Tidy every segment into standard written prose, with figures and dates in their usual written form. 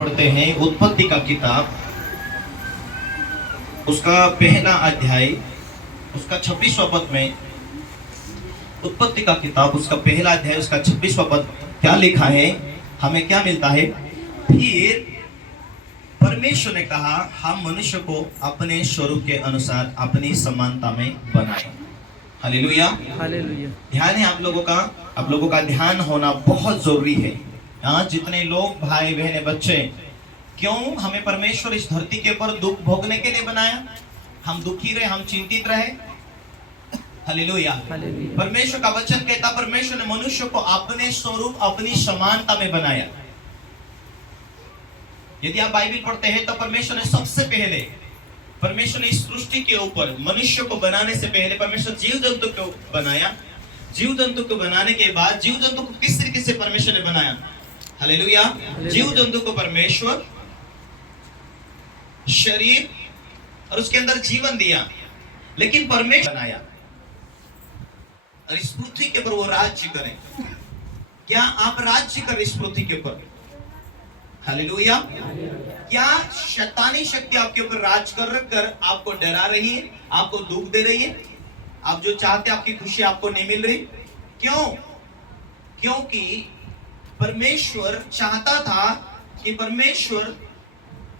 पढ़ते हैं उत्पत्ति का किताब, उसका पहला अध्याय, उसका 26वां पद में। उत्पत्ति का किताब, उसका पहला अध्याय, उसका 26वां पद क्या लिखा है, हमें क्या मिलता है? फिर परमेश्वर ने कहा, हम मनुष्य को अपने स्वरूप के अनुसार अपनी समानता में बनाए। Hallelujah, hallelujah. ध्यान है आप लोगों का ध्यान होना बहुत जरूरी है। यहाँ जितने लोग, भाई बहने, बच्चे, क्यों हमें परमेश्वर इस धरती के ऊपर दुख भोगने के लिए बनाया? हम दुखी रहे, हम चिंतित रहे? हालेलुया। परमेश्वर का वचन कहता, परमेश्वर ने मनुष्य को अपने स्वरूप, अपनी समानता में बनाया। यदि आप बाइबल पढ़ते हैं तो परमेश्वर ने सबसे पहले, परमेश्वर ने इस सृष्टि के ऊपर मनुष्य को बनाने से पहले परमेश्वर जीव जंतु को बनाया। जीव जंतु को बनाने के बाद जीव जंतु को किस तरीके से परमेश्वर ने बनाया? हालेलुया। जीव जंतु को परमेश्वर शरीर और उसके अंदर जीवन दिया, लेकिन परमेश्वर बनाया और इस पृथ्वी के ऊपर वो राज्य करें। क्या आप राज्य करें इस पृथ्वी के ऊपर? हालेलुया। क्या शैतानी शक्ति आपके ऊपर राज कर आपको डरा रही है, आपको दुख दे रही है? आप जो चाहते आपकी खुशी आपको नहीं मिल रही? क्यों? क्योंकि परमेश्वर चाहता था कि परमेश्वर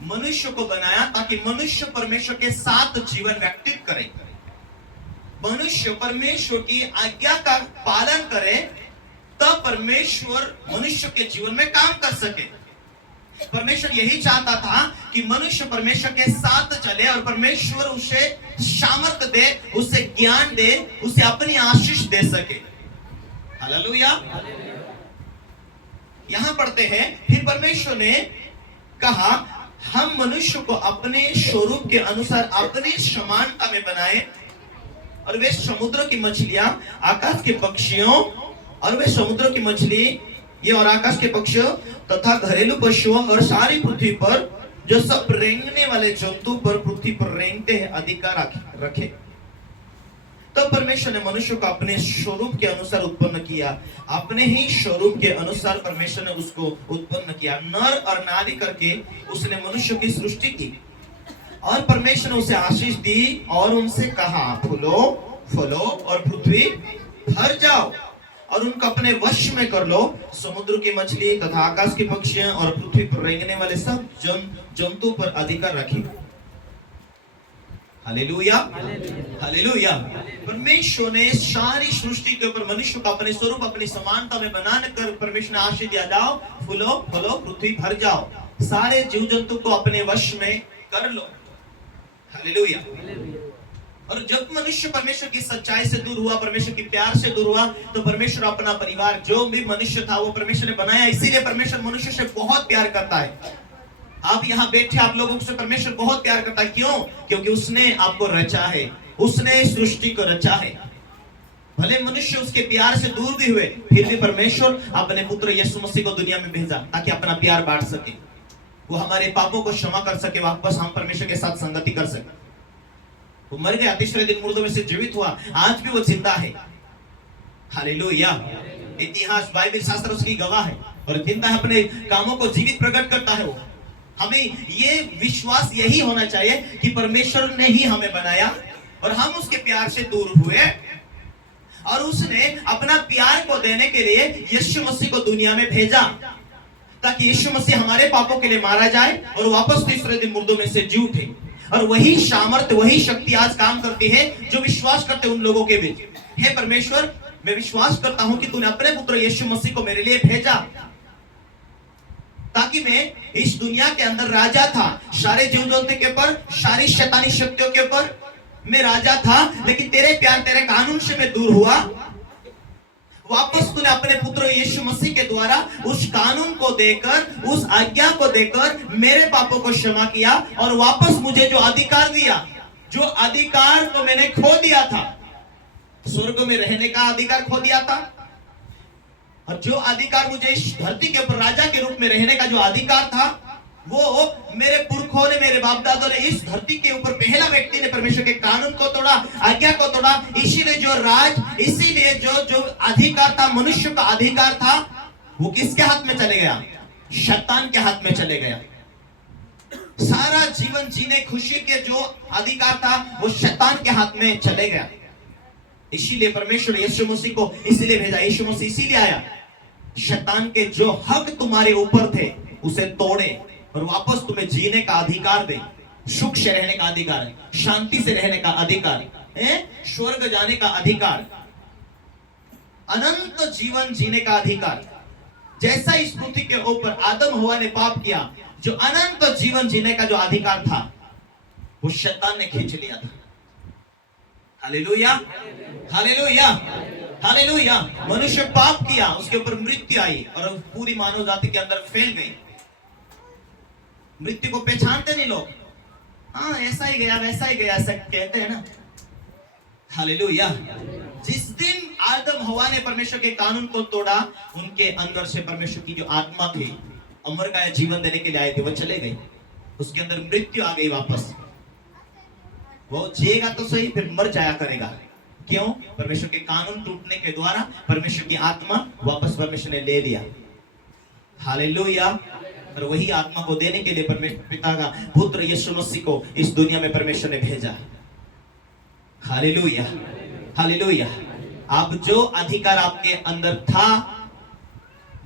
मनुष्य को बनाया ताकि मनुष्य परमेश्वर के साथ जीवन व्यतीत करे। मनुष्य परमेश्वर की आज्ञा का पालन करे, तब परमेश्वर मनुष्य के जीवन में काम कर सके। परमेश्वर यही चाहता था कि मनुष्य परमेश्वर के साथ चले और परमेश्वर उसे सामर्थ्य दे, उसे ज्ञान दे, उसे अपनी आशीष दे सके। हालेलुया। यहां पढ़ते हैं, फिर परमेश्वर ने कहा, हम मनुष्य को अपने स्वरूप के अनुसार अपनी समानता में बनाए, और वे समुद्र की मछलियां, आकाश के पक्षियों, और वे समुद्र की मछली ये और आकाश के पक्षियों तथा घरेलू पशुओं और सारी पृथ्वी पर जो सब रेंगने वाले जंतु पर पृथ्वी पर रेंगते हैं अधिकार रखे। तो परमेश्वर ने मनुष्य को अपने स्वरूप के अनुसार उत्पन्न किया। अपने ही स्वरूप के अनुसार परमेश्वर ने उसको उत्पन्न किया, नर और नारी करके उसने मनुष्य की सृष्टि की। और परमेश्वर ने उसे आशीष दी और उनसे कहा, फूलो फलो और पृथ्वी भर जाओ और उनको अपने वश में कर लो। समुद्र की मछली तथा आकाश के पक्षी और पृथ्वी पर रेंगने वाले सब जंतु पर अधिकार रखे। Hallelujah, hallelujah. परमेश्वर ने सारी सृष्टि के ऊपर मनुष्य को अपने स्वरूप, अपनी समानता में बनाने कर परमेश्वर ने आशीष दिया, जाओ फूलो फलो पृथ्वी भर जाओ, सारे जीव जंतु को अपने वश में कर लो। हालेलुया। और जब मनुष्य परमेश्वर की सच्चाई से दूर हुआ, परमेश्वर की प्यार से दूर हुआ, तो परमेश्वर अपना परिवार, जो भी मनुष्य था वो परमेश्वर ने बनाया। इसीलिए परमेश्वर मनुष्य से बहुत प्यार करता है। आप यहाँ बैठे, आप लोगों से परमेश्वर बहुत प्यार करता है। क्यों? क्योंकि उसने आपको रचा है, उसने सृष्टि को रचा है। भले मनुष्य उसके प्यार से दूर भी हुए, फिर भी परमेश्वर अपने पुत्र यीशु मसीह को दुनिया में भेजा ताकि अपना प्यार बांट सके, वो हमारे पापों को क्षमा कर सके, वापस हम परमेश्वर के साथ संगति कर सके। वो मर गया, तीसरे दिन मुर्दों में से जीवित हुआ, आज भी वो जिंदा है। हालेलुया। इतिहास, बाइबल, शास्त्र उसकी गवाह है और जिंदा है, अपने कामों को जीवित प्रकट करता है वो। हमें ये विश्वास यही होना चाहिए कि परमेश्वर ने ही हमें बनाया और हम उसके प्यार से दूर हुए, और उसने अपना प्यार को देने के लिए यीशु मसीह को दुनिया में भेजा ताकि यीशु मसीह हमारे पापों के लिए मारा जाए और वापस तीसरे दिन मुर्दों में से जी उठे। और वही सामर्थ्य, वही शक्ति आज काम करती है जो विश्वास करते उन लोगों के बीच। हे परमेश्वर, मैं विश्वास करता हूं कि तूने अपने पुत्र यीशु मसीह को मेरे लिए भेजा ताकि मैं इस दुनिया के अंदर राजा था, सारे जीव जंतु के ऊपर, सारी शैतानी शक्तियों के ऊपर मैं राजा था, लेकिन तेरे प्यार, तेरे कानून से मैं दूर हुआ। वापस तूने अपने पुत्र यीशु मसीह के द्वारा उस कानून को देकर, उस आज्ञा को देकर मेरे पापों को क्षमा किया और वापस मुझे जो अधिकार दिया, जो अधिकार को मैंने खो दिया था, स्वर्ग में रहने का अधिकार खो दिया था, और जो अधिकार मुझे इस धरती के ऊपर राजा के रूप में रहने का जो अधिकार था, वो मेरे पुरखों ने, मेरे बाप दादों ने, इस धरती के ऊपर पहला व्यक्ति ने परमेश्वर के कानून को तोड़ा, आज्ञा को तोड़ा। इसीलिए जो राज, इसीलिए जो अधिकार था, मनुष्य का अधिकार था, वो किसके हाथ में चले गया? शैतान के हाथ में चले गया। सारा जीवन जीने खुशी के जो अधिकार था वो शैतान के हाथ में चले गया। इसीलिए परमेश्वर यीशु मसीह को इसलिए भेजा। यीशु मसीह इसीलिए आया, शैतान के जो हक तुम्हारे ऊपर थे उसे तोड़े और वापस तुम्हें जीने का अधिकार दे, सुख से रहने का अधिकार, शांति से रहने का अधिकार, स्वर्ग जाने का अधिकार, अनंत जीवन जीने का अधिकार। जैसा इस पृथ्वी के ऊपर आदम हवा ने पाप किया, जो अनंत जीवन जीने का जो अधिकार था वो शैतान ने खींच लिया था। Hallelujah, hallelujah, hallelujah. मनुष्य पाप किया, उसके ऊपर मृत्यु आई और पूरी मानव जाति के अंदर फैल गई। मृत्यु को पहचानते नहीं लोग, हाँ ऐसा ही गया वैसा ही गया, ऐसा कहते हैं ना। हालेलुया। जिस दिन आदम हवा ने परमेश्वर के कानून को तोड़ा, उनके अंदर से परमेश्वर की जो आत्मा थी, अमर का जीवन देने के लिए आए थे, वो चले गए। उसके अंदर मृत्यु आ गई वापस। वो जिएगा तो सही, फिर मर जाया करेगा। क्यों? परमेश्वर के कानून टूटने के द्वारा परमेश्वर की आत्मा वापस परमेश्वर ने ले लिया। हालेलुया। और वही आत्मा को देने के लिए परमेश्वर पिता का पुत्र यीशु मसीह को इस दुनिया में परमेश्वर ने भेजा। Hallelujah, hallelujah. अब जो अधिकार आपके अंदर था,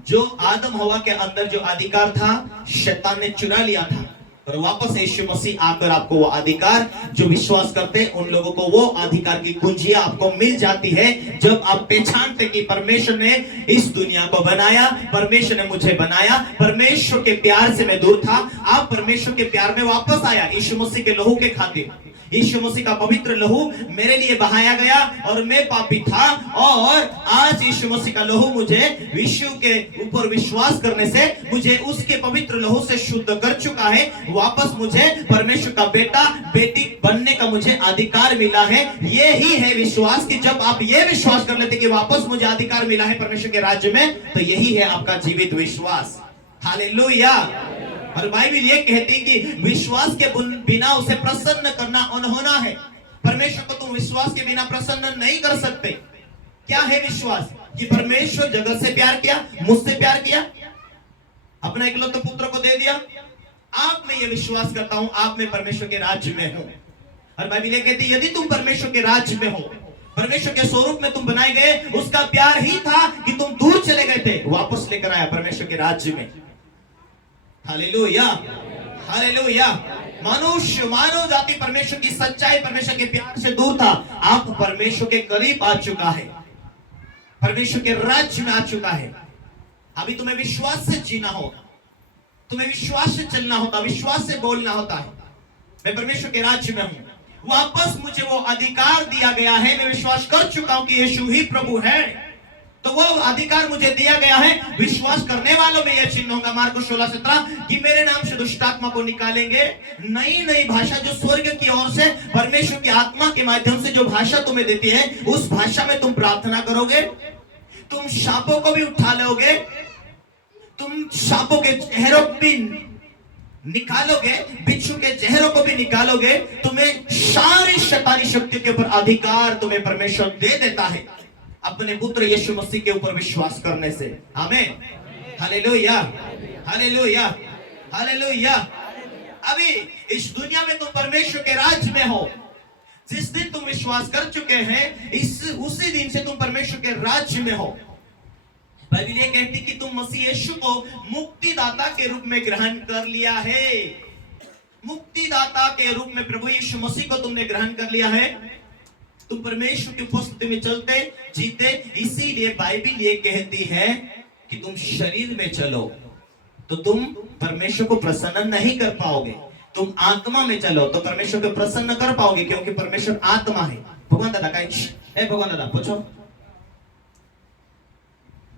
जो आदम हवा के अंदर जो अधिकार था, शैतान ने चुरा लिया था, और वापस यीशु मसीह आकर आपको वो अधिकार, जो विश्वास करते उन लोगों को वो अधिकार की कुंजियां आपको मिल जाती है। जब आप पहचानते कि परमेश्वर ने इस दुनिया को बनाया, परमेश्वर ने मुझे बनाया, परमेश्वर के प्यार से मैं दूर था, आप परमेश्वर के प्यार में वापस आया यीशु मसीह के लहू के खातिर। यीशु मसीह का पवित्र लहू मेरे लिए बहाया गया और मैं पापी था, और आज यीशु मसीह का लहू मुझे विश्व के ऊपर विश्वास करने से मुझे उसके पवित्र लहू से शुद्ध कर चुका है। वापस मुझे परमेश्वर का बेटा बेटी बनने का मुझे अधिकार मिला है। ये ही है विश्वास, कि जब आप ये विश्वास कर लेते कि वापस मुझे अधिकार मिला है परमेश्वर के राज्य में, तो यही है आपका जीवित विश्वास। हालेलुया। और बाइबल ये कहती कि विश्वास के बिना उसे प्रसन्न करना अनहोना है। परमेश्वर को तुम विश्वास के बिना प्रसन्न नहीं कर सकते। क्या है विश्वास? कि परमेश्वर जगत से प्यार किया, मुझसे प्यार किया, अपना इकलौते पुत्र को दे दिया। आप में ये विश्वास करता हूं, आप में परमेश्वर के राज्य में हो। और बाइबल ये कहती यदि तुम परमेश्वर के राज्य में हो, परमेश्वर के स्वरूप में तुम बनाए गए, उसका प्यार ही था कि तुम दूर चले गए थे, वापस लेकर आया परमेश्वर के राज्य में। Hallelujah, hallelujah. मनुष्य मानव जाति परमेश्वर की सच्चाई, परमेश्वर के प्यार से दूर था, आप परमेश्वर के करीब आ चुका है, परमेश्वर के राज्य में आ चुका है। अभी तुम्हें विश्वास से जीना होगा, तुम्हें विश्वास से चलना होता, विश्वास से बोलना होता है। मैं परमेश्वर के राज्य में हूं, वापस मुझे वो अधिकार दिया गया है। मैं विश्वास कर चुका हूं कि यीशु ही प्रभु है, तो वो अधिकार मुझे दिया गया है। विश्वास करने वालों में यह चिन्ह होगा, मार्कुस 16:17, कि मेरे नाम से दुष्ट आत्मा को निकालेंगे। नई नई भाषा जो स्वर्ग की ओर से परमेश्वर की आत्मा के माध्यम से जो भाषा तुम्हें देती है, उस भाषा में तुम प्रार्थना करोगे, तुम सांपों को भी उठा लोगे, तुम सांपों के जहरों को भी निकालोगे, बिच्छू के जहरों को भी निकालोगे। तुम्हें सारी शैतानी शक्तियों के ऊपर अधिकार तुम्हें परमेश्वर दे देता है, अपने पुत्र यीशु मसीह के ऊपर विश्वास करने से। आमीन, हालेलुया, हालेलुया, हालेलुया। अभी इस दुनिया में तुम परमेश्वर के राज्य में हो। जिस दिन तुम विश्वास कर चुके हैं, उसी दिन से तुम परमेश्वर के राज्य में हो। बाइबल ये कहती कि तुम मसीह यीशु को मुक्तिदाता के रूप में ग्रहण कर लिया है। मुक्तिदाता के रूप में प्रभु यीशु मसीह को तुमने ग्रहण कर लिया है। तुम परमेश्वर की उपस्थिति में चलते जीते। इसीलिए बाइबल ये कहती है कि तुम शरीर में चलो तो तुम परमेश्वर को प्रसन्न नहीं कर पाओगे, तुम आत्मा में चलो तो परमेश्वर को प्रसन्न कर पाओगे, क्योंकि परमेश्वर आत्मा है। भगवान दादा कहीं भगवान दादा पूछो,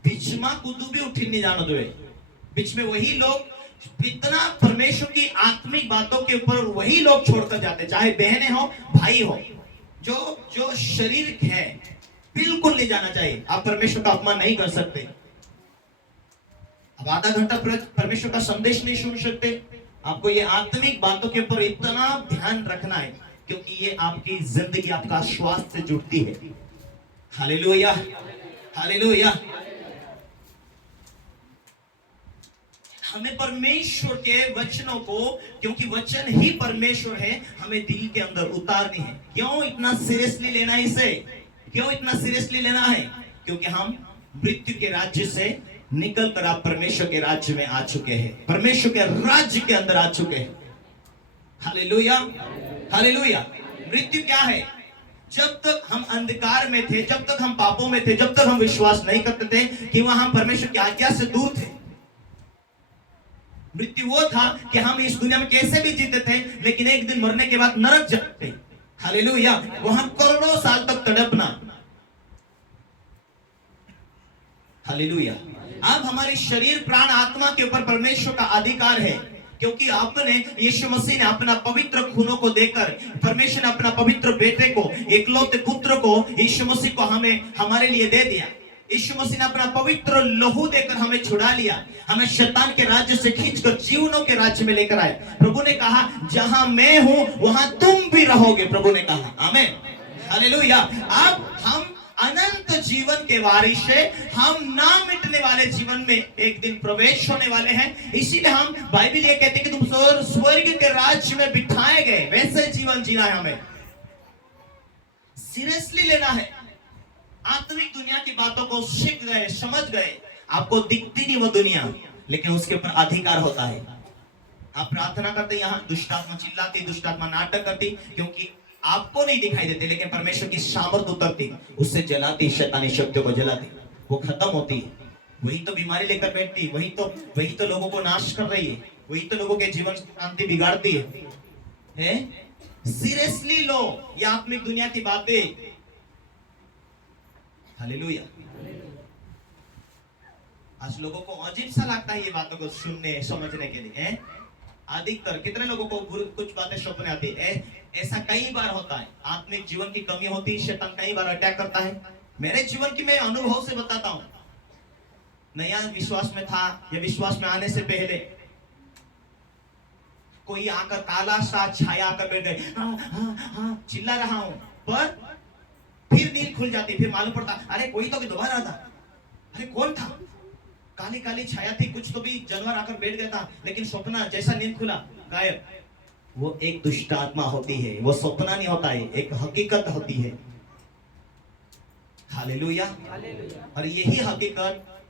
बीच में कूदू भी उठी नहीं जानो जो, बीच में वही लोग इतना परमेश्वर की आत्मिक बातों के ऊपर वही लोग छोड़कर जाते, चाहे बहनें हो भाई हो। जो शरीर है बिल्कुल नहीं जाना चाहिए। आप परमेश्वर का अपमान नहीं कर सकते। अब आधा घंटा परमेश्वर का संदेश नहीं सुन सकते। आपको ये आत्मिक बातों के ऊपर इतना ध्यान रखना है, क्योंकि ये आपकी जिंदगी, आपका श्वास से जुड़ती है। Hallelujah, hallelujah. हमें परमेश्वर के वचनों को, क्योंकि वचन ही परमेश्वर है, हमें दिल के अंदर उतारनी है। क्यों इतना सीरियसली लेना है इसे? क्यों इतना सीरियसली लेना है? क्योंकि हम मृत्यु के राज्य से निकल कर आप परमेश्वर के राज्य में आ चुके हैं, परमेश्वर के राज्य के अंदर आ चुके हैं। Hallelujah, hallelujah. मृत्यु क्या है? जब तक हम अंधकार में थे, जब तक हम पापों में थे, जब तक हम विश्वास नहीं करते थे कि वहां हम परमेश्वर की आज्ञा से दूर थे। मृत्यु वो था कि हम इस दुनिया में कैसे भी जीते थे, लेकिन एक दिन मरने के बाद नरक जाते। हालेलुया। वहां करोड़ों साल तक तड़पना। हालेलुया। अब हमारी शरीर, प्राण, आत्मा के ऊपर परमेश्वर का अधिकार है, क्योंकि आपने, यीशु मसीह ने अपना पवित्र खूनों को देकर, परमेश्वर ने अपना पवित्र बेटे को, एकलौते पुत्र को, यीशु मसीह को हमें, हमारे लिए दे दिया। यीशु मसीह ने अपना पवित्र लहू देकर हमें छुड़ा लिया, हमें शैतान के राज्य से खींचकर जीवनों के राज्य में लेकर आए। प्रभु ने कहा जहां मैं हूं वहां तुम भी रहोगे, प्रभु ने कहा। आमीन, हालेलुया। अब हम अनंत जीवन के वारिस है, हम ना मिटने वाले जीवन में एक दिन प्रवेश होने वाले हैं। इसीलिए हम, बाइबल ये कहते हैं कि तुम स्वर्ग के राज्य में बिठाए गए, वैसे जीवन जीना है। हमें सीरियसली लेना है। आत्मिक दुनिया की बातों को सीख गए, समझ गए, आपको दिखती नहीं वो दुनिया, लेकिन उसके ऊपर अधिकार होता है। आप प्रार्थना करते, यहाँ दुष्टात्मा चिल्लाती, दुष्टात्मा नाटक करती, क्योंकि आपको नहीं दिखाई देते, लेकिन परमेश्वर की सामर्थ उतरती, उससे जलाती, शैतानी शक्तियों को जलाती, वो खत्म होती है। वही तो बीमारी लेकर बैठती, वही तो लोगों को नाश कर रही है, वही तो लोगों के जीवन की शांति बिगाड़ती है? सीरियसली लो ये आत्मिक दुनिया की बातें। हालेलुया। आज लोगों को अजीब सा लगता है ये बातों को सुनने, समझने के लिए। अधिकतर कितने लोगों को कुछ बातें स्वप्न आती है? ऐसा कई बार होता है। आत्मिक जीवन की कमी होती है, शैतान कई बार अटैक करता है। मेरे जीवन की मैं अनुभव से बताता हूं। नया विश्वास में था, या विश्वास में आने से पहले कोई आकर काला सा छाया आकर बैठ गए, हाँ, चिल्ला रहा हूं, पर फिर नींद खुल जाती, फिर मालूम पड़ता अरे कोई तो भी दोबारा था, अरे कौन था? काली काली छाया थी, कुछ तो भी जानवर आकर बैठ गया था, लेकिन सपना जैसा नींद खुला गायब। वो एक दुष्ट आत्मा होती है, वो सपना नहीं होता है, एक हकीकत होती है। हालेलुया। और यही हकीकत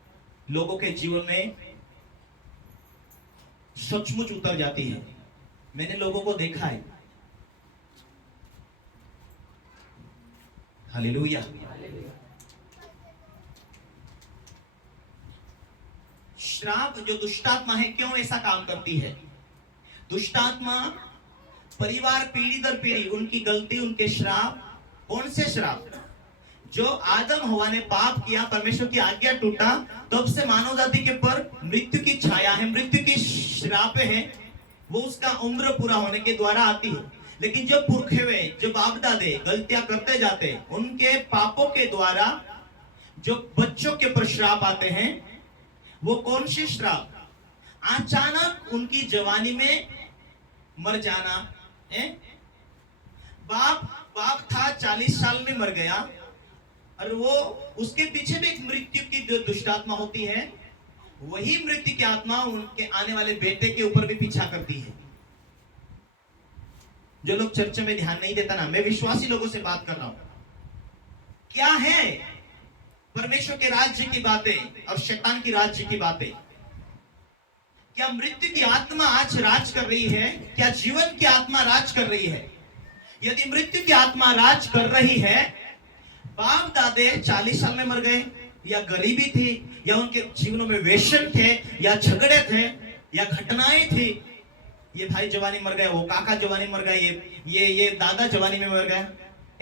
लोगों के जीवन में सचमुच उतर जाती है। मैंने लोगों को देखा है। हालेलुया। श्राप, जो दुष्टात्मा है, क्यों ऐसा काम करती है? दुष्टात्मा परिवार, पीढ़ी दर पीढ़ी, उनकी गलती, उनके श्राप। कौन से श्राप? जो आदम हवा ने पाप किया, परमेश्वर की आज्ञा टूटा, तब से मानव जाति के पर मृत्यु की छाया है, मृत्यु की श्राप है। वो उसका उम्र पूरा होने के द्वारा आती है। लेकिन जो पुरखे हुए, जो बाप दादे गलतियां करते जाते, उनके पापों के द्वारा जो बच्चों के ऊपर श्राप आते हैं, वो कौन से श्राप? अचानक उनकी जवानी में मर जाना है। बाप था 40 साल में मर गया, और वो उसके पीछे भी एक मृत्यु की जो दुष्टात्मा होती है, वही मृत्यु की आत्मा उनके आने वाले बेटे के ऊपर भी पीछा करती है। जो लोग चर्च में ध्यान नहीं देता ना, मैं विश्वासी लोगों से बात कर रहा हूं। क्या है परमेश्वर के राज्य की बातें और शैतान की राज्य की बातें? क्या मृत्यु की आत्मा आज राज कर रही है? क्या जीवन की आत्मा राज कर रही है? यदि मृत्यु की आत्मा राज कर रही है, बाप दादे 40 साल में मर गए, या गरीबी थी, या उनके जीवनों में वेश्यन थे, या झगड़े थे, या घटनाएं थी, ये भाई जवानी मर गया, वो काका जवानी मर गया, ये दादा जवानी में मर गया,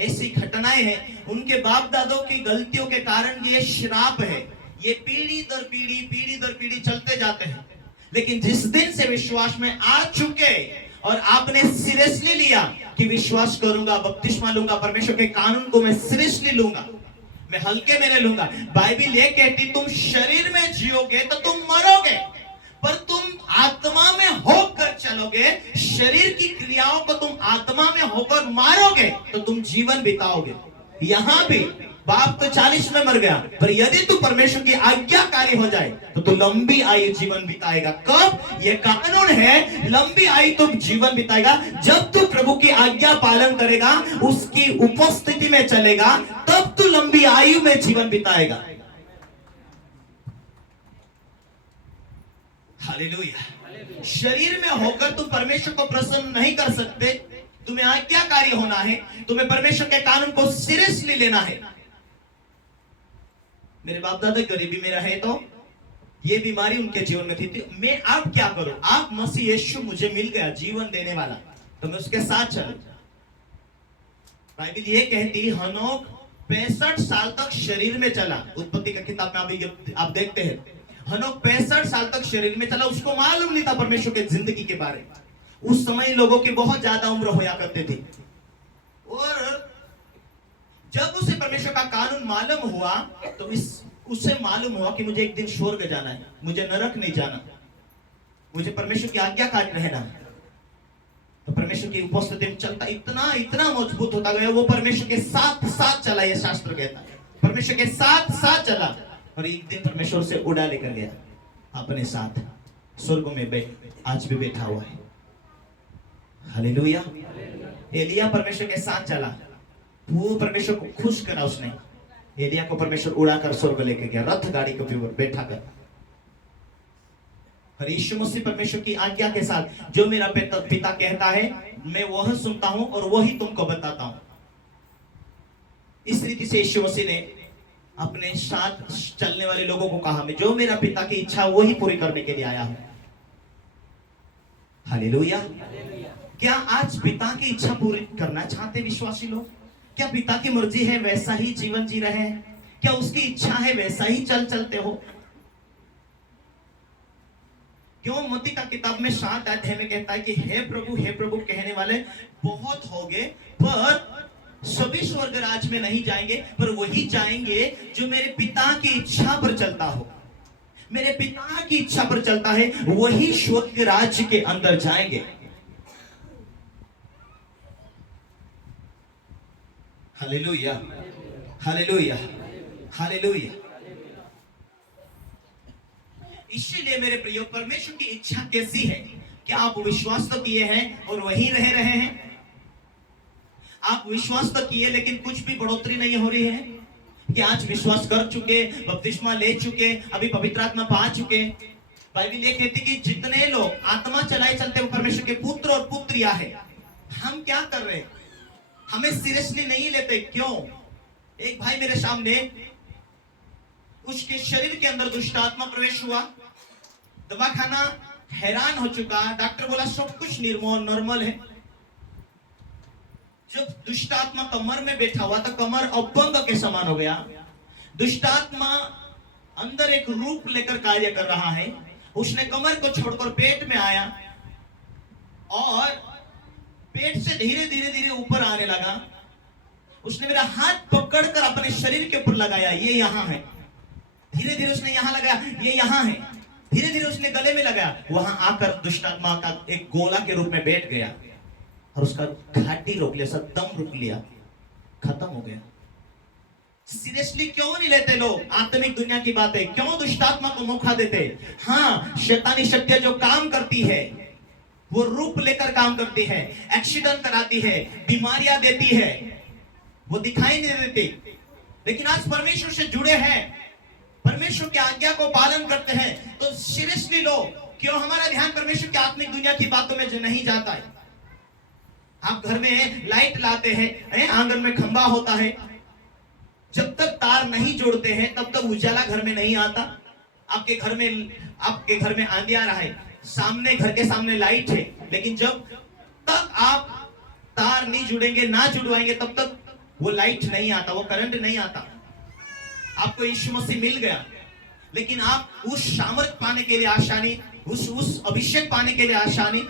ऐसी घटनाएं हैं। उनके बाप दादों की गलतियों के कारण ये श्राप है। ये पीढ़ी दर पीढ़ी चलते जाते हैं। लेकिन जिस दिन से विश्वास में आ चुके और आपने सीरियसली लिया कि विश्वास करूंगा, बपतिस्मा लूंगा, परमेश्वर के कानून को मैं सीरियसली लूंगा, मैं हल्के में नहीं लूंगा। बाइबल ये कहती तुम शरीर में जियोगे तो तुम मरोगे, पर तुम आत्मा में होकर चलोगे। शरीर की क्रियाओं को तुम आत्मा में होकर मारोगे तो तुम जीवन बिताओगे। यहां भी बाप तो 40 में मर गया, पर यदि तू परमेश्वर की आज्ञाकारी हो जाए तो तू लंबी आयु जीवन बिताएगा। कब? ये कानून है, लंबी आयु तो जीवन बिताएगा जब तू प्रभु की आज्ञा पालन करेगा, उसकी उपस्थिति में चलेगा, तब तू लंबी आयु में जीवन बिताएगा। हालेलुया। शरीर में होकर तुम परमेश्वर को प्रसन्न नहीं कर सकते। तुम्हें आज्ञाकारी होना है, तुम्हें परमेश्वर के कानून को सीरियसली लेना है। मेरे बाप दादा गरीबी में रहे तो ये बीमारी उनके जीवन में थी, मैं अब क्या करूं? आप मसीह यीशु मुझे मिल गया जीवन देने वाला, तो मैं उसके साथ चलूं। बाइबल ये कहती हनोक 65 साल तक शरीर में चला। उत्पत्ति का किताब में अभी आप देखते हैं, हनोक 65 साल तक शरीर में चला। उसको मालूम नहीं था परमेश्वर के जिंदगी के बारे में। उस समय लोगों की बहुत ज्यादा उम्र होया करते थे, और जब उसे परमेश्वर का कानून मालूम हुआ तो उसे मालूम हुआ कि मुझे एक दिन स्वर्ग जाना है, मुझे नरक नहीं जाना, मुझे परमेश्वर की आज्ञाकारी रहना है। तो परमेश्वर की उपस्थिति में चलता इतना इतना मजबूत होता गया, वो परमेश्वर के साथ साथ चला। ये शास्त्र कहता है परमेश्वर के साथ साथ चला, और एक दिन परमेश्वर से उड़ा लेकर गया अपने साथ स्वर्ग में। आज भी बैठा हुआ है। हालेलुया। एलिया परमेश्वर के साथ चला, वो परमेश्वर को खुश करा उसने। एलिया को परमेश्वर उड़ाकर स्वर्ग लेके गया, रथ गाड़ी के ऊपर बैठा कर। और यीशु मसीह परमेश्वर की आज्ञा के साथ, जो मेरा पिता कहता है मैं वह सुनता हूं और वही तुमको बताता हूं। इस रीति से यीशु मसीह ने अपने साथ चलने वाले लोगों को कहा, मैं जो मेरा पिता की इच्छा वही पूरी करने के लिए आया हूं। हालेलुया। क्या आज पिता की इच्छा पूरी करना चाहते विश्वासी लोग? क्या पिता की मर्जी है वैसा ही जीवन जी रहे हैं? क्या उसकी इच्छा है वैसा ही चलते हो? क्यों मत्ती का किताब में 7 अध्याय में कहता है कि हे प्रभु कहने वाले बहुत होंगे, पर सभी स्वर्ग राज में नहीं जाएंगे, पर वही जाएंगे जो मेरे पिता की इच्छा पर चलता हो। मेरे पिता की इच्छा पर चलता है वही स्वर्ग राज्य के अंदर जाएंगे। Hallelujah, hallelujah, hallelujah. इसीलिए मेरे प्रियो, परमेश्वर की इच्छा कैसी है? क्या आप विश्वास तो किए हैं और वहीं रह रहे हैं? आप विश्वास तो किए लेकिन कुछ भी बढ़ोतरी नहीं हो रही है? कि आज विश्वास कर चुके, बपतिस्मा ले चुके, अभी पवित्र आत्मा पा चुके। बाइबल ये कहती कि जितने लोग आत्मा चलाए चलते वो परमेश्वर के पुत्र और पुत्रियां हैं। हम क्या कर रहे हैं? हमें सीरियसली नहीं लेते। क्यों? एक भाई मेरे सामने, उसके शरीर के अंदर दुष्ट आत्मा प्रवेश हुआ, दवाखाना हैरान हो चुका, डॉक्टर बोला सब कुछ नॉर्मल है। जब दुष्ट आत्मा कमर में बैठा हुआ तो कमर अपंग के समान हो गया। दुष्ट आत्मा अंदर एक रूप लेकर कार्य कर रहा है। उसने कमर को छोड़कर पेट में आया और पेट से धीरे धीरे ऊपर आने लगा। उसने मेरा हाथ पकड़कर अपने शरीर के ऊपर लगाया, ये यहाँ है। धीरे धीरे उसने यहाँ लगाया, ये यहाँ है। धीरे धीरे उसने गले में लगाया, वहां आकर दुष्ट आत्मा का एक गोला के रूप में बैठ गया और उसका घाटी रोक लिया, सब दम रोक लिया, खत्म हो गया। सीरियसली क्यों नहीं लेते लोग आत्मिक दुनिया की बातें? क्यों दुष्ट आत्मा को मौका देते? हाँ, शैतानी शक्तियां जो काम करती है वो रूप लेकर काम करती है, एक्सीडेंट कराती है, बीमारियां देती है, वो दिखाई नहीं देती। लेकिन आज परमेश्वर से जुड़े हैं, परमेश्वर की आज्ञा को पालन करते हैं, तो सीरियसली लो। क्यों हमारा ध्यान परमेश्वर की आत्मिक दुनिया की बातों में नहीं जाता है? आप घर में लाइट लाते हैं, आंगन में खंबा होता है, जब तक तार नहीं जोड़ते हैं तब तक उजाला घर में नहीं आता। आपके घर में अंधियारा है, सामने घर के सामने लाइट है, लेकिन जब तक आप तार नहीं जुड़ेंगे, ना जुड़वाएंगे, तब तक वो लाइट नहीं आता, वो करंट नहीं आता। आपको यीशु मसीह मिल गया, लेकिन आप उस सामर्थ पाने के लिए आसानी, उस अभिषेक पाने के लिए आसानी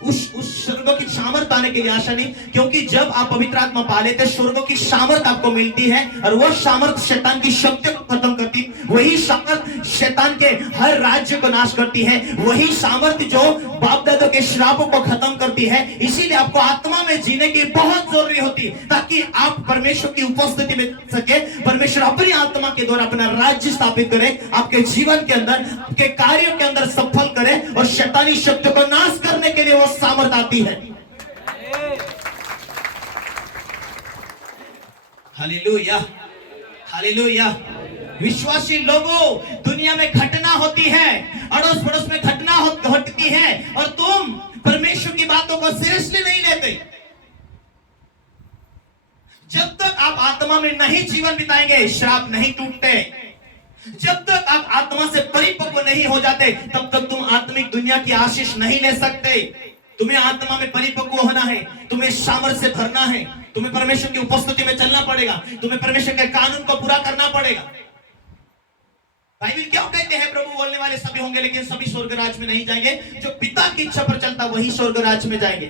उस स्वर्ग की सामर्थ पाने के लिए आशा नहीं, क्योंकि जब आप पवित्र आत्मा पा लेते हैं स्वर्ग की सामर्थ आपको मिलती है, और वो सामर्थ शैतान की शक्ति को खत्म करती, वही सामर्थ शैतान के हर राज्य को नाश करती है, वही सामर्थ जो बाप दादा के श्रापों को खत्म करती है। इसीलिए आपको आत्मा में जीने की बहुत जरूरी होती, ताकि आप परमेश्वर की उपस्थिति में सके, परमेश्वर अपनी आत्मा के द्वारा अपना राज्य स्थापित करे, आपके जीवन के अंदर, आपके कार्यों के अंदर सफल करे, और शैतानी शक्ति को नाश करने के लिए वो सामर्थ आती है। Hallelujah, hallelujah. विश्वासी लोगों, दुनिया में घटना होती है, अड़ोस पड़ोस में घटना घटती है, और तुम परमेश्वर की बातों को सीरियसली नहीं लेते। जब तक आप आत्मा में नहीं जीवन बिताएंगे, श्राप नहीं टूटते। जब तक आप आत्मा से परिपक्व नहीं हो जाते, तब तक तुम आत्मिक दुनिया की आशीष नहीं ले सकते। तुम्हें आत्मा में परिपक्व होना है, तुम्हें सामर्थ्य से भरना है, तुम्हें परमेश्वर की उपस्थिति में चलना पड़ेगा, तुम्हें परमेश्वर के कानून को पूरा करना पड़ेगा। बाइबल क्यों कहते हैं प्रभु बोलने वाले सभी होंगे लेकिन सभी स्वर्ग राज्य में नहीं जाएंगे, जो पिता की इच्छा पर चलता वही स्वर्ग राज्य में जाएंगे।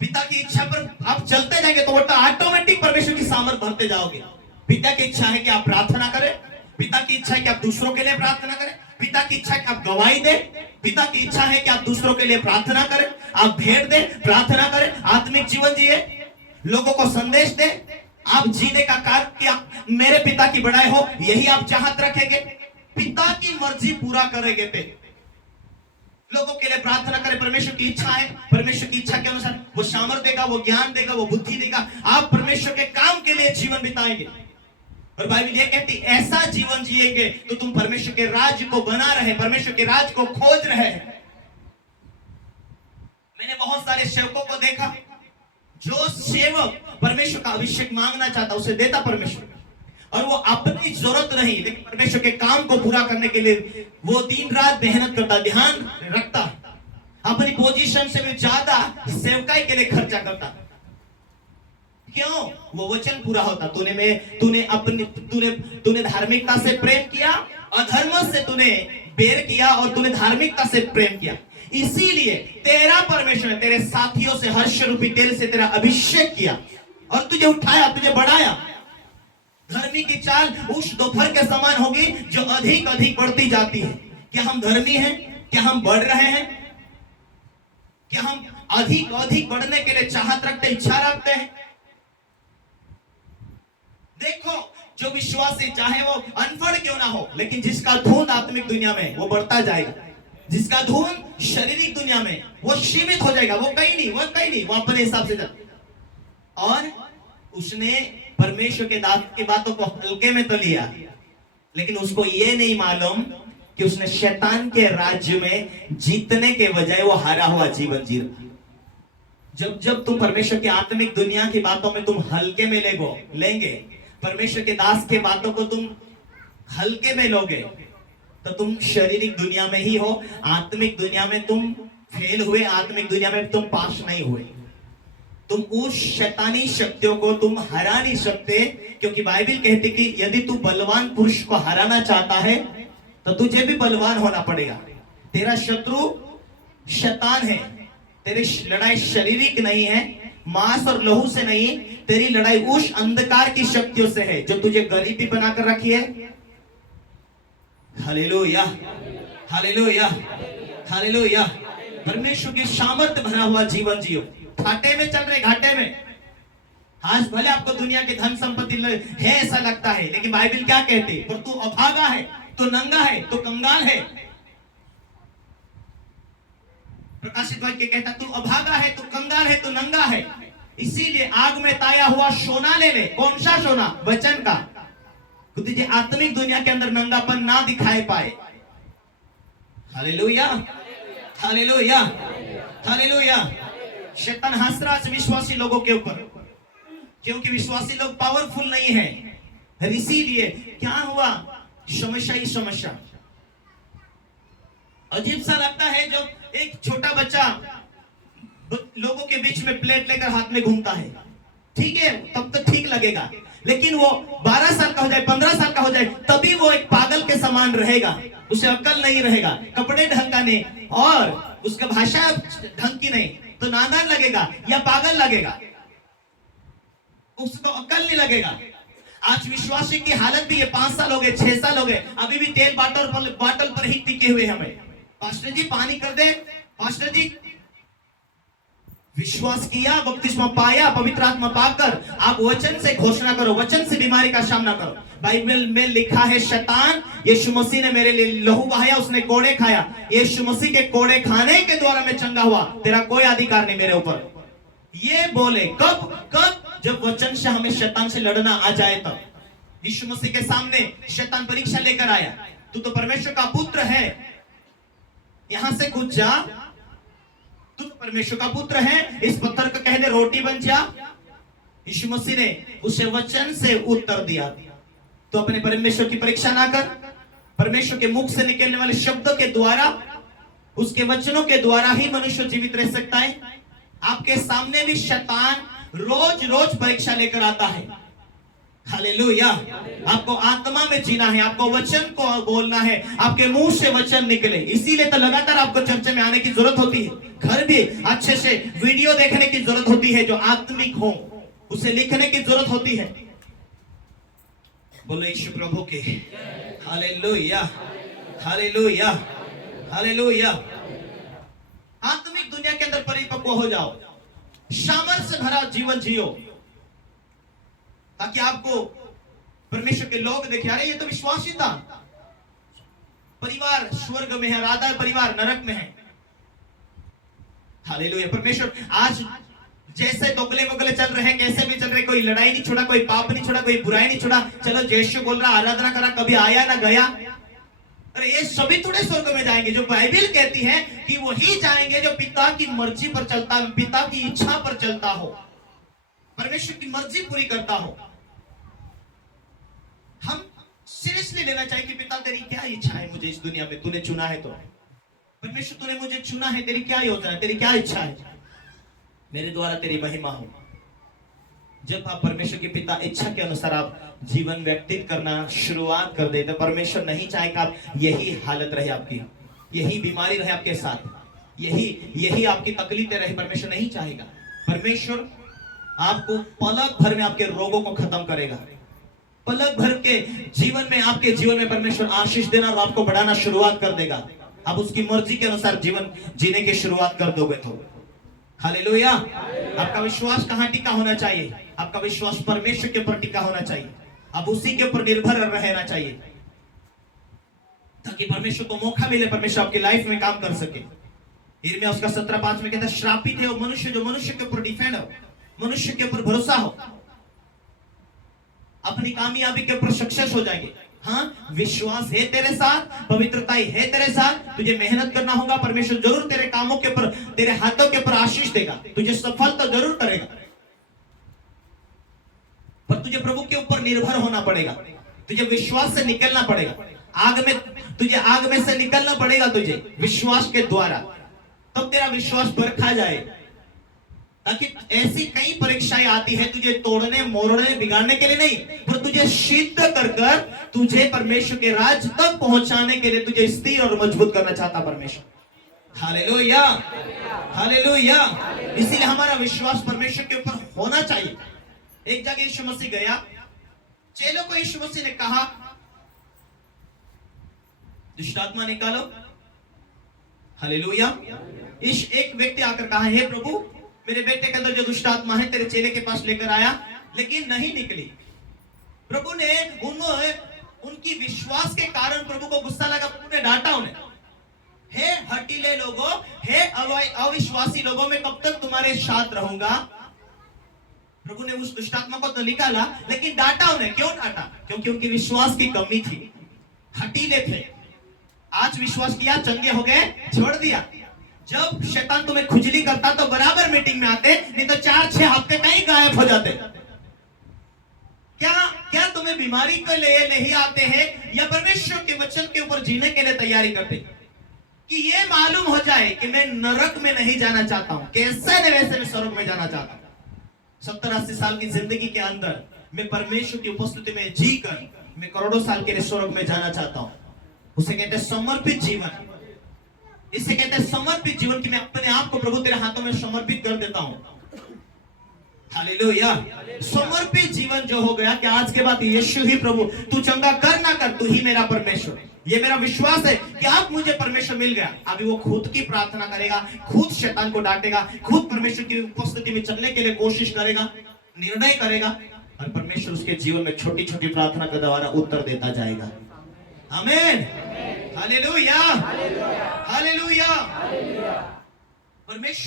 पिता की इच्छा पर आप चलते जाएंगे तो ऑटोमेटिक परमेश्वर की सामर्थ भरते जाओगे। पिता की इच्छा है कि आप प्रार्थना करें, पिता की इच्छा है कि आप दूसरों के लिए प्रार्थना करें, पिता की इच्छा है कि आप गवाही दें, पिता की इच्छा है कि आप दूसरों के लिए प्रार्थना करें, आप भेंट दें, प्रार्थना करें, आत्मिक जीवन जिए, लोगों को संदेश दें, आप जीने का कार्य किया, मेरे पिता की बड़ाई हो, यही आप चाहत रखेंगे, पिता की मर्जी पूरा करेंगे पे लोगों के लिए प्रार्थना करें। परमेश्वर की इच्छा है, परमेश्वर की इच्छा के अनुसार वो सामर्थ देगा, वो ज्ञान देगा, वो बुद्धि देगा, आप परमेश्वर के काम के लिए जीवन बिताएंगे। और बाइबल ये कहती ऐसा जीवन जिएंगे तो तुम परमेश्वर के राज्य को बना रहे, परमेश्वर के राज्य को खोज रहे हैं। मैंने बहुत सारे सेवकों को देखा, जो सेवक परमेश्वर का अभिषेक मांगना चाहता उसे देता परमेश्वर, और वो अपनी जरूरत नहीं लेकिन परमेश्वर के काम को पूरा करने के लिए वो दिन रात मेहनत करता, ध्यान रखता, अपनी पोजीशन से भी ज्यादा सेवकाई के लिए खर्चा करता। क्यों? वो वचन पूरा होता। तूने धार्मिकता से प्रेम किया, अधर्म से तूने बैर किया, और तूने धार्मिकता से प्रेम किया, इसीलिए तेरा परमेश्वर ने तेरे साथियों से हर्ष रूपी तेल से तेरा अभिषेक किया और तुझे उठाया, तुझे बढ़ाया। धर्मी की चाल उस दोपहर के समान होगी जो अधिक अधिक बढ़ती जाती है। क्या हम धर्मी हैं? क्या हम बढ़ रहे हैं? क्या हम अधिक अधिक बढ़ने के लिए चाहत रखते, इच्छा रखते हैं? देखो, जो विश्वासी चाहे वो अनपढ़ क्यों ना हो, लेकिन जिसका धुन आत्मिक दुनिया में वो बढ़ता जाएगा, जिसका धुन शारीरिक दुनिया में वो सीमित हो जाएगा, वो कहीं नहीं, वो अपने हिसाब से चलता। और उसने परमेश्वर के दास की बातों को हल्के में तो लिया, लेकिन उसको ये नहीं मालूम कि उसने शैतान के राज्य में जीतने के बजाय वो हारा हुआ जीवन जी रहा। जब तुम परमेश्वर की आत्मिक दुनिया की बातों में तुम हल्के में लेंगे, परमेश्वर के दास के बातों को तुम हल्के में लोगे, तो तुम शारीरिक दुनिया में ही हो, आत्मिक दुनिया में तुम फेल हुए, आत्मिक दुनिया में तुम पास नहीं हुए। तुम उस शैतानी शक्तियों को तुम हरा नहीं सकते, क्योंकि बाइबल कहती कि यदि तू बलवान पुरुष को हराना चाहता है तो तुझे भी बलवान होना पड़ेगा। तेरा शत्रु शैतान है, तेरी लड़ाई शारीरिक नहीं है, मांस और लहू से नहीं, तेरी लड़ाई उस अंधकार की शक्तियों से है जो तुझे गरीबी बनाकर रखी है। Hallelujah, hallelujah, hallelujah. परमेश्वर की सामर्थ्य भरा हुआ जीवन जियो। घाटे में चल रहे, घाटे में, आज भले आपको दुनिया की धन संपत्ति है ऐसा लगता है, लेकिन बाइबल क्या कहती? पर तू अभागा है, तो नंगा है, तो कंगाल है। प्रकाशित वाक्य कहता तू अभागा है, तू कंगाल है, तू नंगा है। इसीलिए आग में ताया हुआ सोना ले ले। कौन सा सोना? वचन का। तो तुझे आत्मिक दुनिया के अंदर नंगापन ना दिखाई पाए। Hallelujah, hallelujah, hallelujah. शैतान हंस रहा है विश्वासी लोगों के ऊपर, क्योंकि विश्वासी लोग पावरफुल नहीं है। इसीलिए क्या हुआ? समस्या ही समस्या। अजीब सा लगता है जब एक छोटा बच्चा लोगों के बीच में प्लेट लेकर हाथ में घूमता है, ठीक है, तब तो ठीक लगेगा, लेकिन वो 12 साल का हो जाए, 15 साल का हो जाए, तभी वो एक पागल के समान रहेगा। उसे अक्ल नहीं रहेगा, कपड़े ढंग का नहीं, और उसका भाषा ढंग की नहीं, तो नादान लगेगा या पागल लगेगा, उसको अक्ल नहीं लगेगा। आज विश्वासी की हालत भी ये 5 साल हो गए, 6 साल हो गए, अभी भी तेल बाटल पर ही टिके हुए हमें। पास्टर जी पानी कर दे, पास्टर जी विश्वास किया, बपतिस्मा पाया, पवित्र आत्मा पाकर आप वचन से घोषणा करो, वचन से बीमारी का सामना करो। बाइबल में लिखा है, शैतान, यीशु मसीह ने मेरे लिए लहू बहाया, उसने कोड़े खाया, यीशु मसीह के कोड़े खाने के द्वारा मैं चंगा हुआ, तेरा कोई अधिकार नहीं मेरे ऊपर। ये बोले कब? जब वचन से हमें शैतान से लड़ना आ जाए तब। यीशु मसीह के सामने शैतान परीक्षा लेकर आया, तू तो परमेश्वर का पुत्र है, यहां से कूद जा, तू तो परमेश्वर का पुत्र है, इस पत्थर को कह दे रोटी बन जा। यीशु मसीह ने उसे वचन से उत्तर दिया। तो अपने परमेश्वर की परीक्षा ना कर, परमेश्वर के मुख से निकलने वाले शब्दों के द्वारा, उसके वचनों के द्वारा ही मनुष्य जीवित रह सकता है। आपके सामने भी शैतान रोज रोज परीक्षा लेकर आता है। हालेलुया। आपको आत्मा में जीना है, आपको वचन को बोलना है, आपके मुंह से वचन निकले। इसीलिए तो लगातार आपको चर्चा में आने की जरूरत होती है, घर भी अच्छे से वीडियो देखने की जरूरत होती है जो आत्मिक हो, उसे लिखने की जरूरत होती है। बोलो यीशु प्रभु के हालेलुया, हालेलुया, हालेलुया। आत्मिक दुनिया के अंदर परिपक्व हो जाओ, सामर्थ्य से भरा जीवन जियो, ताकि आपको परमेश्वर के लोग देखे, अरे ये तो विश्वासी था, परिवार स्वर्ग में है, राधा परिवार नरक में है। हालेलुया। परमेश्वर आज जैसे दोगले मोगले चल रहे हैं, कैसे भी चल रहे, कोई लड़ाई नहीं छोड़ा, कोई पाप नहीं छोड़ा, कोई बुराई नहीं छोड़ा, चलो यीशु बोल रहा, आराधना करा, कभी आया ना गया। अरे ये सभी थोड़े स्वर्ग में जाएंगे। जो बाइबल कहती है कि वही जाएंगे जो पिता की मर्जी पर चलता, पिता की इच्छा पर चलता हो, परमेश्वर की मर्जी पूरी करता हो। हम सीरियसली लेना चाहिए कि पिता तेरी क्या इच्छा है मुझे इस दुनिया में, तूने चुना है तो, परमेश्वर तूने मुझे चुना है, तेरी क्या योजना है, तेरी क्या इच्छा है, मेरे द्वारा तेरी महिमा हो। जब आप परमेश्वर के पिता इच्छा के अनुसार आप जीवन व्यतीत करना शुरुआत कर दे, तो परमेश्वर नहीं चाहेगा आप यही हालत रहे आपकी, यही बीमारी रहे आपके साथ, यही आपकी तकलीफें रहे, परमेश्वर नहीं चाहेगा। परमेश्वर आपको पलक भर में आपके रोगों को खत्म करेगा। पलक भर के जीवन में, आपके जीवन में परमेश्वर आशीष देना और आपको बढ़ाना शुरुआत कर देगा। आप उसकी मर्जी के अनुसार जीवन जीने की शुरुआत कर दोगे तो। हालेलुया। आपका विश्वास कहां टिका होना चाहिए? आपका विश्वास परमेश्वर के ऊपर टिका होना चाहिए। आप उसी के ऊपर निर्भर रहना चाहिए, ताकि परमेश्वर को मौका मिले, परमेश्वर आपकी लाइफ में काम कर सके। यिर्मयाह उसका 17:5 में कहता है, श्रापित है वो मनुष्य जो मनुष्य के ऊपर डिपेंड हो, मनुष्य के ऊपर भरोसा हो, अपनी कामयाबी के ऊपर सक्सेस हो जाएंगे। हाँ, विश्वास है तेरे साथ, पवित्रता है तेरे साथ, तुझे मेहनत करना होगा, परमेश्वर जरूर तेरे कामों के ऊपर, तेरे हाथों के ऊपर आशीष देगा, तुझे सफल तो जरूर करेगा, पर तुझे प्रभु के ऊपर निर्भर होना पड़ेगा, तुझे विश्वास से निकलना पड़ेगा। तुझे आग में से निकलना पड़ेगा, तुझे विश्वास के द्वारा, तब तेरा विश्वास परखा जाए। ताकि ऐसी कई परीक्षाएं आती है तुझे तोड़ने, मोड़ने, बिगाड़ने के लिए नहीं, पर तुझे सिद्ध कर कर तुझे परमेश्वर के राज तक पहुंचाने के लिए तुझे स्थिर और मजबूत करना चाहता परमेश्वर। Hallelujah, hallelujah. इसीलिए हमारा विश्वास परमेश्वर के ऊपर होना चाहिए। एक जगह यीशु मसीह गया, चेलों को यीशु मसीह ने कहा, दुष्ट आत्मा निकालो। हालेलुया। एक व्यक्ति आकर कहा, हे प्रभु, मेरे बेटे के अंदर जो दुष्ट आत्मा है तेरे चेले के पास लेकर आया, लेकिन नहीं निकली। प्रभु ने उनकी विश्वास के कारण प्रभु को गुस्सा लगा, प्रभु ने डांटा उन्हें, हे हठीले लोगों, हे अविश्वासी लोगों, मैं कब तक तुम्हारे साथ रहूंगा। प्रभु ने उस दुष्ट आत्मा को तो निकाला, लेकिन डांटा उन्हें। क्यों डांटा? क्योंकि उनकी विश्वास की कमी थी, हठीले थे। आज विश्वास किया, चंगे हो गए, छोड़ दिया। जब शैतान तुम्हें खुजली करता तो बराबर मीटिंग में आते, नहीं तो 4-6 हफ्ते कहीं गायब हो जाते। क्या तुम्हें बीमारी को ले नहीं आते हैं, या परमेश्वर के वचन के ऊपर जीने के लिए तैयारी करते, कि ये मालूम हो जाए कि मैं नरक में नहीं जाना चाहता हूं, कैसे न वैसे मैं स्वर्ग में जाना चाहता हूं। 70-80 साल की जिंदगी के अंदर मैं परमेश्वर की उपस्थिति में जीकर मैं करोड़ों साल के लिए स्वर्ग में जाना चाहता हूं। उसे कहते हैं समर्पित जीवन। इसे कहते हैं समर्पित जीवन कि मैं अपने आप को प्रभु तेरे हाथों में समर्पित कर देता हूं। हालेलुया। समर्पित जीवन जो हो गया कि आज के बाद यीशु ही प्रभु, तू चंगा कर ना कर, तू ही मेरा परमेश्वर। ये मेरा विश्वास है कि अब मुझे परमेश्वर मिल गया। अभी वो खुद की प्रार्थना करेगा, खुद शैतान को डांटेगा, खुद परमेश्वर की उपस्थिति में चलने के लिए कोशिश करेगा, निर्णय करेगा, और परमेश्वर उसके जीवन में छोटी छोटी प्रार्थना के द्वारा उत्तर देता जाएगा। आमीन। Hallelujah, hallelujah. परमेश्वर